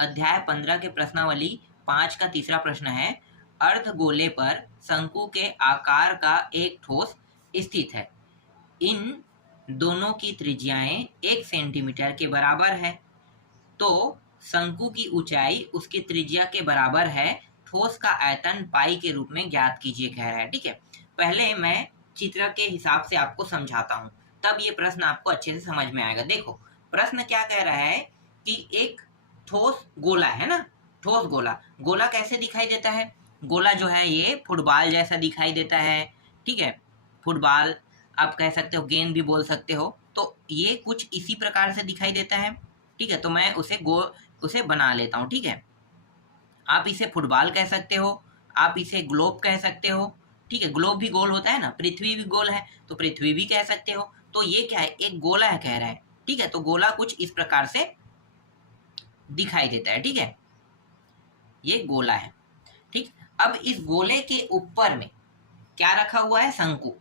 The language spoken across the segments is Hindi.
अध्याय 15 के प्रश्नावली 5 का तीसरा प्रश्न है। अर्धगोले पर शंकु के आकार का एक ठोस स्थित है। इन दोनों की त्रिज्याएं 1 सेंटीमीटर के बराबर है, तो शंकु की ऊंचाई उसकी त्रिज्या के बराबर है। ठोस का आयतन पाई के रूप में ज्ञात कीजिए कह रहा है। ठीक है, पहले मैं चित्र के हिसाब से आपको समझाता हूं, तब ये प्रश्न आपको अच्छे से समझ में आएगा। देखो प्रश्न क्या कह रहा है कि एक ठोस गोला है ना, ठोस गोला। गोला कैसे दिखाई देता है? गोला जो है ये फुटबॉल जैसा दिखाई देता है। ठीक है, फुटबॉल आप कह सकते हो, गेंद भी बोल सकते हो। तो ये कुछ इसी प्रकार से दिखाई देता है। ठीक है, तो मैं उसे बना लेता हूँ। ठीक है, आप इसे फुटबॉल कह सकते हो, आप इसे ग्लोब कह सकते हो। ठीक है, ग्लोब भी गोल होता है ना, पृथ्वी भी गोल है तो पृथ्वी भी कह सकते हो। तो ये क्या है, एक गोला है कह रहा है। ठीक है, तो गोला कुछ इस प्रकार से दिखाई देता है। ठीक है, ये गोला है। ठीक, अब इस गोले के ऊपर में क्या रखा हुआ है? शंकु।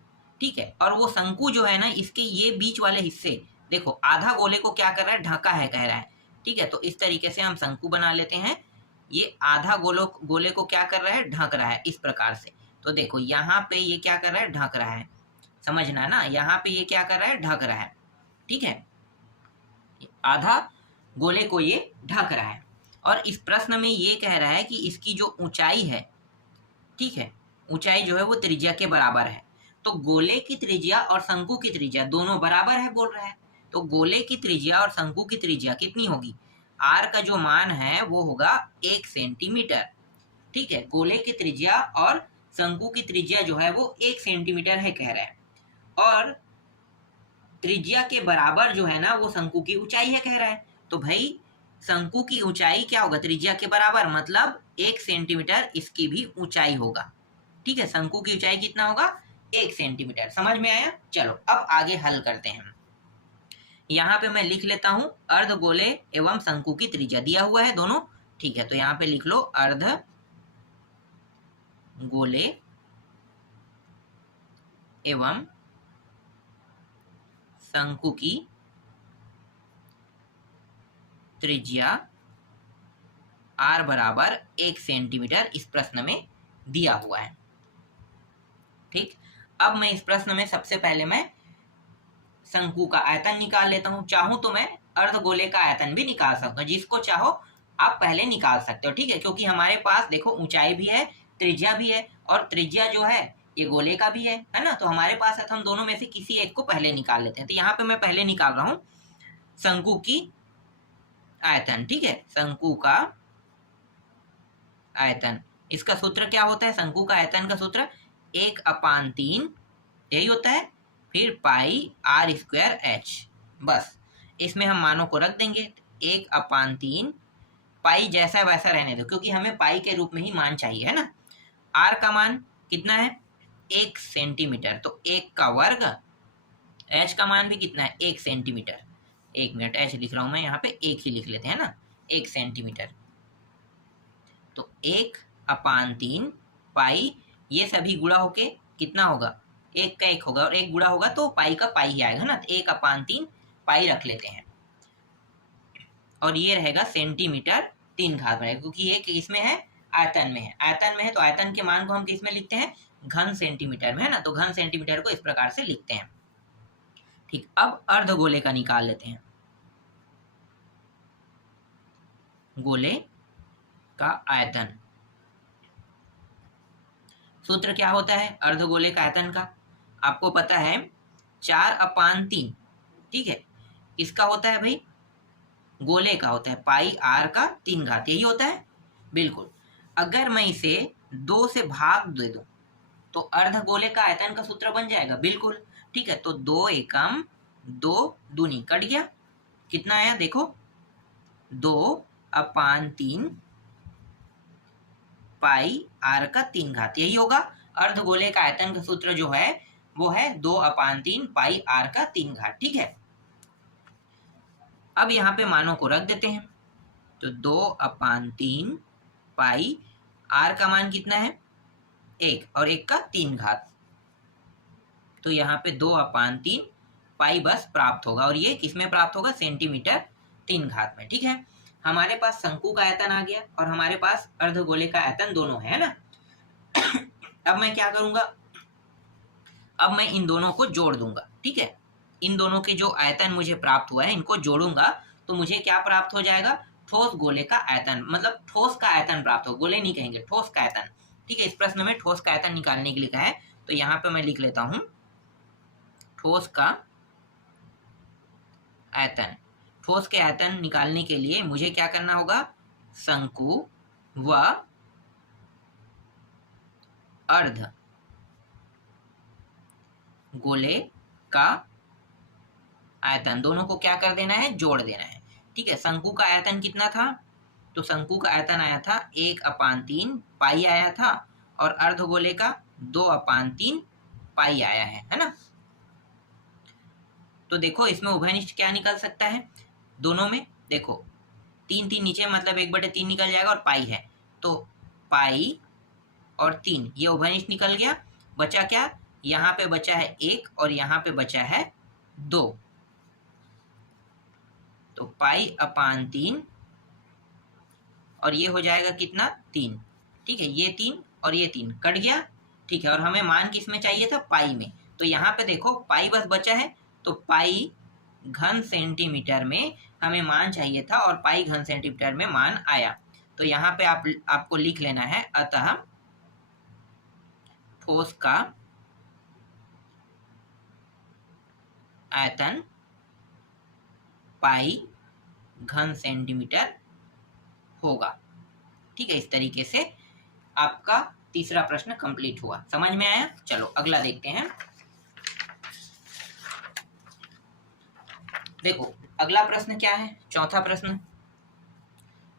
ठीक है, और वो शंकु जो है ना, इसके ये बीच वाले हिस्से, देखो आधा गोले को क्या कर रहा है? ढका है कह रहा है। ठीक है, तो इस तरीके से हम शंकु बना लेते हैं। ये आधा गोले को क्या कर रहा है? ढक रहा है इस प्रकार से। तो देखो यहाँ पे ये क्या कर रहा है? ढक रहा है। समझना ना, यहाँ पे ये क्या कर रहा है? ढक रहा है। ठीक है, आधा गोले को ये ढक रहा है। और इस प्रश्न में ये कह रहा है कि इसकी जो ऊंचाई है, ठीक है, ऊंचाई जो है वो त्रिज्या के बराबर है। तो गोले की त्रिज्या और शंकु की त्रिज्या दोनों बराबर है बोल रहा है। तो गोले की त्रिज्या और शंकु की त्रिज्या कितनी होगी? आर का जो मान है वो होगा 1 सेंटीमीटर। ठीक है, गोले की त्रिज्या और शंकु की त्रिज्या जो है वो 1 सेंटीमीटर है कह रहा है। और त्रिज्या के बराबर जो है ना वो शंकु की ऊंचाई है कह रहा है। तो भाई शंकु की ऊंचाई क्या होगा? त्रिज्या के बराबर, मतलब 1 सेंटीमीटर इसकी भी ऊंचाई होगा। ठीक है, शंकु की ऊंचाई कितना होगा? 1 सेंटीमीटर। समझ में आया? चलो अब आगे हल करते हैं। यहाँ पे मैं लिख लेता हूं अर्धगोले एवं शंकु की त्रिज्या दिया हुआ है दोनों। ठीक है, तो यहाँ पे लिख लो अर्धगोले एवं शंकु की त्रिज्या r बराबर 1 सेंटीमीटर इस प्रश्न में दिया हुआ है। ठीक, अब मैं इस प्रश्न में सबसे पहले मैं शंकु का आयतन निकाल लेता हूं। चाहूं तो मैं अर्धगोले का आयतन भी निकाल सकता हूं, जिसको चाहो आप पहले निकाल सकते हो। ठीक है, क्योंकि हमारे पास देखो ऊंचाई भी है, त्रिज्या भी है, और त्रिज्या जो है ये गोले का भी है ना। तो हमारे पास है, तो हम दोनों में से किसी एक को पहले निकाल लेते हैं। तो यहाँ पे मैं पहले निकाल रहा हूँ शंकु की आयतन। ठीक है, शंकु का आयतन, इसका सूत्र क्या होता है? शंकु का आयतन का सूत्र 1/3 यही होता है, फिर पाई r स्क्वायर h। बस इसमें हम मानों को रख देंगे। 1/3 पाई जैसा वैसा रहने दो, क्योंकि हमें पाई के रूप में ही मान चाहिए, है ना। r का मान कितना है? 1 सेंटीमीटर, तो 1 का वर्ग। h का मान भी कितना है? 1 सेंटीमीटर। 1 मिनट, h लिख रहा हूं मैं, यहाँ पे 1 ही लिख लेते हैं ना, 1 सेंटीमीटर। तो 1/3 पाई, ये सभी गुणा होके कितना होगा? 1 का 1 होगा, और 1 गुणा होगा तो पाई का पाई ही आएगा ना। तो 1/3 पाई रख लेते हैं, और ये रहेगा सेंटीमीटर 3 घात में, क्योंकि ये इसमें है, आयतन में है। आयतन में है तो आयतन के मान को हम किस में लिखते हैं? घन सेंटीमीटर में, है ना। तो घन सेंटीमीटर को इस प्रकार से लिखते हैं। ठीक, अब अर्धगोले का निकाल लेते हैं। गोले का आयतन, सूत्र क्या होता है अर्धगोले का आयतन का? आपको पता है 4/3। ठीक है, इसका होता है भाई, गोले का होता है पाई r का 3 घात, यही होता है बिल्कुल। अगर मैं इसे 2 से भाग दे दूं तो अर्धगोले का आयतन का सूत्र बन जाएगा, बिल्कुल। ठीक है, तो 2 एकम 2 दूनी कट गया, कितना आया देखो? 2/3 पाई r का 3 घात, यही होगा अर्धगोले का आयतन का सूत्र जो है वो है 2/3 पाई r का 3 घात। ठीक है, अब यहाँ पे मानों को रख देते हैं। तो 2/3 पाई r का मान कितना है? 1, और 1 का 3 घात। तो यहाँ पे 2/3 पाई बस प्राप्त होगा, और ये किसमें प्राप्त होगा? सेंटीमीटर 3 घात में। ठीक है, हमारे पास शंकु का आयतन आ गया और हमारे पास अर्धगोले का आयतन दोनों है ना। अब मैं क्या करूंगा, अब मैं इन दोनों को जोड़ दूंगा, ठीक है। इन दोनों के जो आयतन मुझे प्राप्त हुआ है इनको जोड़ूंगा तो मुझे क्या प्राप्त हो जाएगा, ठोस गोले का आयतन, मतलब ठोस का आयतन प्राप्त हो, गोले नहीं कहेंगे, ठोस का आयतन, ठीक है। इस प्रश्न में ठोस का आयतन निकालने के लिए कहा है, तो यहाँ पे मैं लिख लेता हूं ठोस का आयतन। ठोस के आयतन निकालने के लिए मुझे क्या करना होगा, शंकु व अर्ध गोले का आयतन दोनों को क्या कर देना है, जोड़ देना है, ठीक है। शंकु का आयतन कितना था, तो शंकु का आयतन आया था 1/3 पाई आया था, और अर्धगोले का 2/3 पाई आया है ना। तो देखो इसमें उभयनिष्ठ क्या निकल सकता है, दोनों में देखो 3 नीचे, मतलब 1/3 निकल जाएगा, और पाई है तो पाई और 3 ये उभयनिष्ठ निकल गया। बचा क्या, यहाँ पे बचा है 1 और यहाँ पे बचा है 2, तो पाई/3 और ये हो जाएगा कितना, 3, ठीक है। ये 3 और ये 3 कट गया, ठीक है। और हमें मान किस में चाहिए था, पाई में, तो यहाँ पे देखो पाई बस बचा है, तो पाई घन सेंटीमीटर में हमें मान चाहिए था और पाई घन सेंटीमीटर में मान आया। तो यहाँ पे आपको लिख लेना है, अतः ठोस का आयतन पाई घन सेंटीमीटर होगा, ठीक है। इस तरीके से आपका तीसरा प्रश्न कंप्लीट हुआ, समझ में आया। चलो अगला देखते हैं। देखो अगला प्रश्न क्या है, चौथा प्रश्न।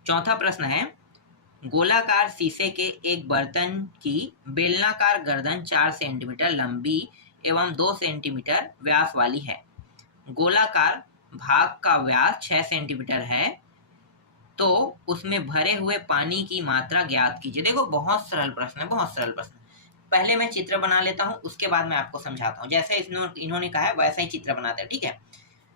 चौथा प्रश्न है, गोलाकार शीशे के एक बर्तन की बेलनाकार गर्दन 4 सेंटीमीटर लंबी एवं 2 सेंटीमीटर व्यास वाली है। गोलाकार भाग का व्यास 6 सेंटीमीटर है, तो उसमें भरे हुए पानी की मात्रा ज्ञात कीजिए। देखो बहुत सरल प्रश्न है, बहुत सरल प्रश्न। पहले मैं चित्र बना लेता हूँ, उसके बाद मैं आपको समझाता हूँ। जैसे इन्होंने कहा है वैसा ही चित्र बनाते हैं, ठीक है।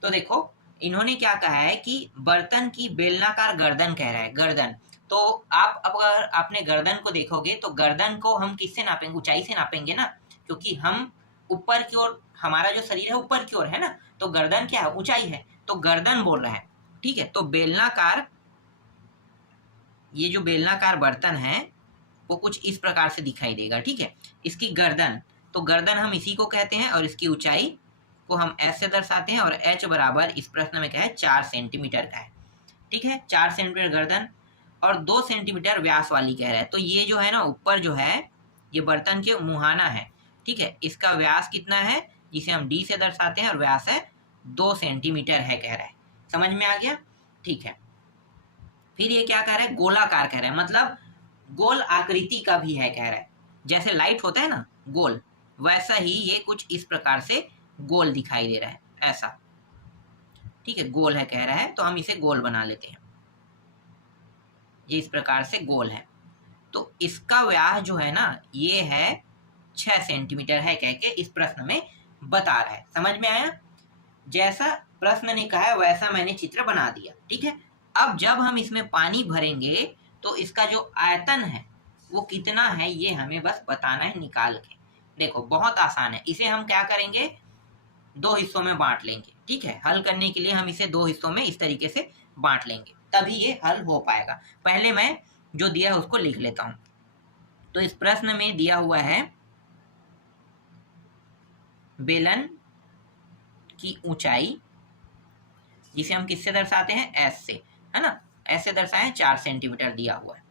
तो देखो इन्होंने क्या कहा है कि बर्तन की बेलनाकार गर्दन कह रहा है, गर्दन। तो आप अगर आपने गर्दन को देखोगे तो गर्दन को हम किससे नापेंगे, ऊंचाई से नापेंगे ना, क्योंकि हम ऊपर की ओर, हमारा जो शरीर है ऊपर की ओर है ना, तो गर्दन क्या है, ऊंचाई है, तो गर्दन बोल रहा है, ठीक है। तो बेलनाकार, ये जो बेलनाकार बर्तन है वो कुछ इस प्रकार से दिखाई देगा, ठीक है। इसकी गर्दन, तो गर्दन हम इसी को कहते हैं, और इसकी ऊंचाई को हम एच से दर्शाते हैं, और एच बराबर इस प्रश्न में क्या है, 4 सेंटीमीटर का है, ठीक है। 4 सेंटीमीटर गर्दन और 2 सेंटीमीटर व्यास वाली कह रहा है। तो ये जो है ना ऊपर जो है ये बर्तन के मुहाना है, ठीक है। इसका व्यास कितना है, जिसे हम डी से दर्शाते हैं, और व्यास है 2 सेंटीमीटर है कह रहा है। समझ में आ गया, ठीक है। फिर ये क्या कह रहा है, गोलाकार कह रहा है, मतलब गोल आकृति का भी है कह रहा है। जैसे लाइट होता है ना गोल, वैसा ही ये कुछ इस प्रकार से गोल दिखाई दे रहा है, ऐसा, ठीक है। गोल है कह रहा है, तो हम इसे गोल बना लेते हैं, ये इस प्रकार से गोल है। तो इसका व्यास जो है ना ये है 6 सेंटीमीटर है कह के इस प्रश्न में बता रहा है। समझ में आया, जैसा प्रश्न ने कहा है वैसा मैंने चित्र बना दिया, ठीक है। अब जब हम इसमें पानी भरेंगे तो इसका जो आयतन है वो कितना है ये हमें बस बताना है निकाल के। देखो बहुत आसान है, इसे हम क्या करेंगे, 2 हिस्सों में बांट लेंगे, ठीक है। हल करने के लिए हम इसे 2 हिस्सों में इस तरीके से बांट लेंगे, तभी ये हल हो पाएगा। पहले मैं जो दिया है उसको लिख लेता हूं। तो इस प्रश्न में दिया हुआ है बेलन की ऊंचाई, जिसे हम किससे दर्शाते हैं, एस से, है ना। ऐसे दर्शाएं, 4 सेंटीमीटर दिया हुआ है,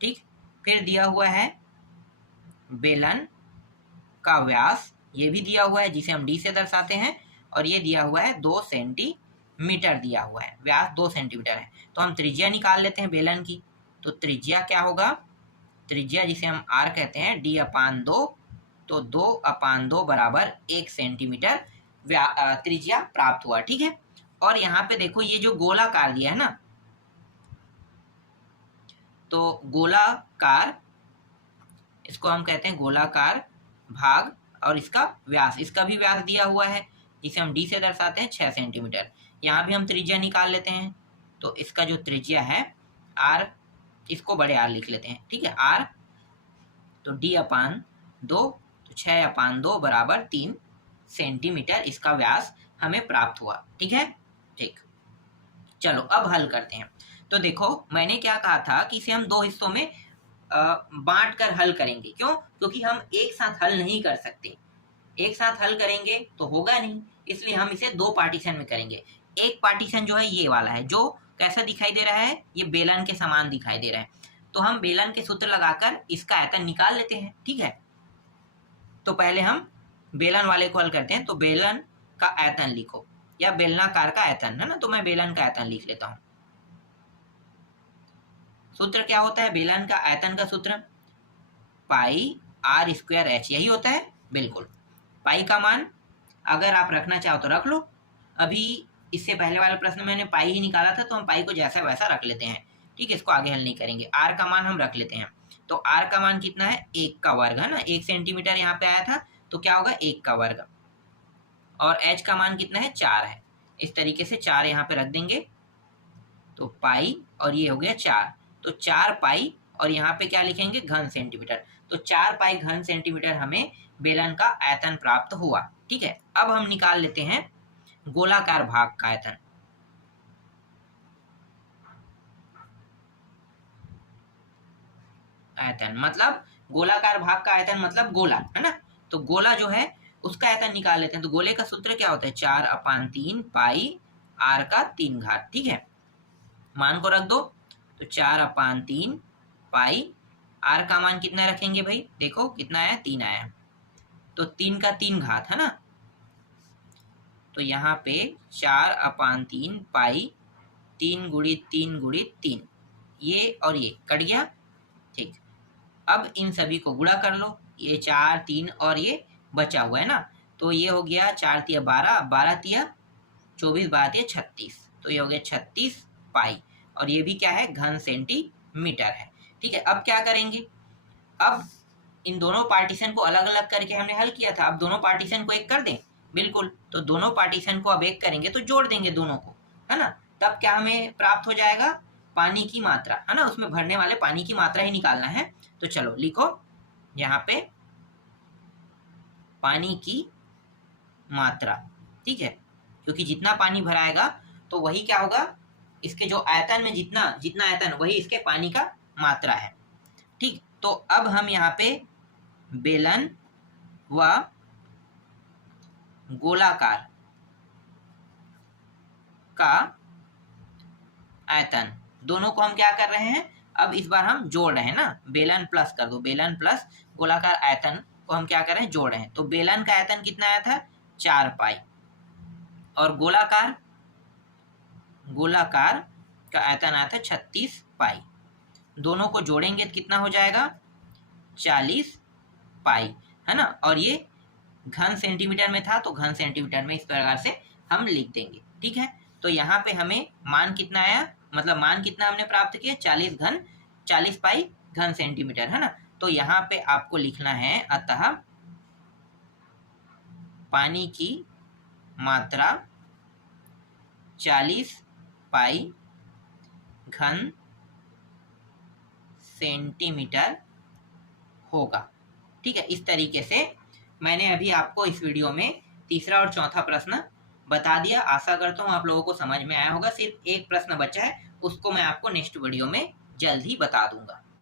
ठीक। फिर दिया हुआ है बेलन का व्यास, ये भी दिया हुआ है, जिसे हम डी से दर्शाते हैं, और ये दिया हुआ है 2 सेंटीमीटर दिया हुआ है, व्यास 2 सेंटीमीटर है। तो हम त्रिज्या निकाल लेते हैं बेलन की। तो त्रिज्या क्या होगा, त्रिज्या जिसे हम आर कहते हैं, d/2, तो 2/2 बराबर 1 सेंटीमीटर त्रिज्या प्राप्त हुआ, ठीक है। और यहाँ पे देखो ये जो गोलाकार दिया है ना, तो गोलाकार, इसको हम कहते हैं गोलाकार भाग, और इसका व्यास, इसका भी व्यास दिया हुआ है, जिसे हम डी से दर्शाते हैं 6 सेंटीमीटर। यहाँ भी हम त्रिज्या निकाल लेते हैं, तो इसका जो त्रिज्या है आर, इसको बड़े आर लिख लेते हैं, ठीक है, आर, तो d/2, तो 6/2 बराबर 3 सेंटीमीटर इसका व्यास हमें प्राप्त हुआ। ठीक है, ठीक, चलो अब हल करते हैं। तो देखो मैंने क्या कहा था कि इसे हम दो हिस्सों में बांट कर हल करेंगे। क्यों? क्योंकि हम एक साथ हल नहीं कर सकते, एक साथ हल करेंगे तो होगा नहीं, इसलिए हम इसे दो पार्टीशन में करेंगे। एक पार्टीशन जो है ये वाला है, जो कैसा दिखाई दे रहा है, ये बेलन के समान दिखाई दे रहा है, तो हम बेलन के सूत्र लगाकर इसका आयतन निकाल लेते हैं। ठीक है, तो पहले हम बेलन वाले को हल करते हैं। तो बेलन का आयतन लिखो, या बेलनाकार का आयतन है ना, तो मैं बेलन का आयतन लिख लेता हूं। सूत्र क्या होता है बेलन का आयतन का सूत्र? पाई आर स्क्वायर एच, यही होता है। बिल्कुल, पाई का मान अगर आप रखना चाहो तो रख लो। अभी इससे पहले वाले प्रश्न में मैंने पाई ही निकाला था, तो हम पाई को जैसा वैसा रख लेते हैं। ठीक है, इसको आगे हल नहीं करेंगे। आर का मान हम रख लेते हैं, तो आर का मान कितना है? 1 का वर्ग, है ना, 1 सेंटीमीटर यहाँ पे आया था, तो क्या होगा? 1 का वर्ग। और एच का मान कितना है? 4 है। इस तरीके से 4 यहाँ पे रख देंगे, तो पाई, और ये हो गया 4, तो 4 पाई, और यहाँ पे क्या लिखेंगे? घन सेंटीमीटर। तो 4 पाई घन सेंटीमीटर हमें बेलन का आयतन प्राप्त हुआ। ठीक है, अब हम निकाल लेते हैं गोलाकार भाग का आयतन। आयतन मतलब गोलाकार भाग का आयतन मतलब गोला, है ना, तो गोला जो है उसका आयतन निकाल लेते हैं। तो गोले का सूत्र क्या होता है? 4/3 पाई आर का 3 घात। ठीक है, मान को रख दो, तो 4/3 पाई, आर का मान कितना रखेंगे भाई? देखो कितना आया? 3 आया, तो 3 का 3 घात, है ना, तो यहाँ पे 4/3 पाई 3 गुणित 3 गुणित 3, ये और ये कट गया। ठीक, अब इन सभी को गुणा कर लो, ये 4 3 और ये बचा हुआ है ना, तो ये हो गया 4 तिया 12, 12 तिया 24, 12 तिया 36, तो ये हो गया 36 पाई, और ये भी क्या है? घन सेंटीमीटर है। ठीक है, अब क्या करेंगे? अब इन दोनों पार्टीशन को अलग अलग करके हमने हल किया था, अब दोनों पार्टीशन को एक कर दें। बिल्कुल, तो दोनों पार्टीशन को अब एक करेंगे तो जोड़ देंगे दोनों को, है ना, तब क्या हमें प्राप्त हो जाएगा? पानी की मात्रा, है ना, उसमें भरने वाले पानी की मात्रा ही निकालना है। तो चलो लिखो यहाँ पे पानी की मात्रा। ठीक है, क्योंकि जितना पानी भराएगा तो वही क्या होगा? इसके जो आयतन में जितना जितना आयतन, वही इसके पानी का मात्रा है। ठीक, तो अब हम यहाँ पे बेलन व गोलाकार का आयतन दोनों को हम क्या कर रहे हैं? अब इस बार हम जोड़ रहे हैं ना, बेलन प्लस कर दो, बेलन प्लस गोलाकार आयतन को हम क्या कर रहे हैं? जोड़ रहे हैं। तो बेलन का आयतन कितना आया था? 4 पाई, और गोलाकार का आयतन आया था 36 पाई। दोनों को जोड़ेंगे तो कितना हो जाएगा? 40 पाई, है ना, और ये घन सेंटीमीटर में था, तो घन सेंटीमीटर में इस प्रकार से हम लिख देंगे। ठीक है, तो यहाँ पे हमें मान कितना आया, मतलब मान कितना हमने प्राप्त किया? 40 पाई घन सेंटीमीटर, है ना, तो यहाँ पे आपको लिखना है, अतः पानी की मात्रा 40 पाई घन सेंटीमीटर होगा। ठीक है, इस तरीके से मैंने अभी आपको इस वीडियो में तीसरा और चौथा प्रश्न बता दिया। आशा करता हूँ आप लोगों को समझ में आया होगा। सिर्फ एक प्रश्न बचा है, उसको मैं आपको नेक्स्ट वीडियो में जल्द ही बता दूंगा।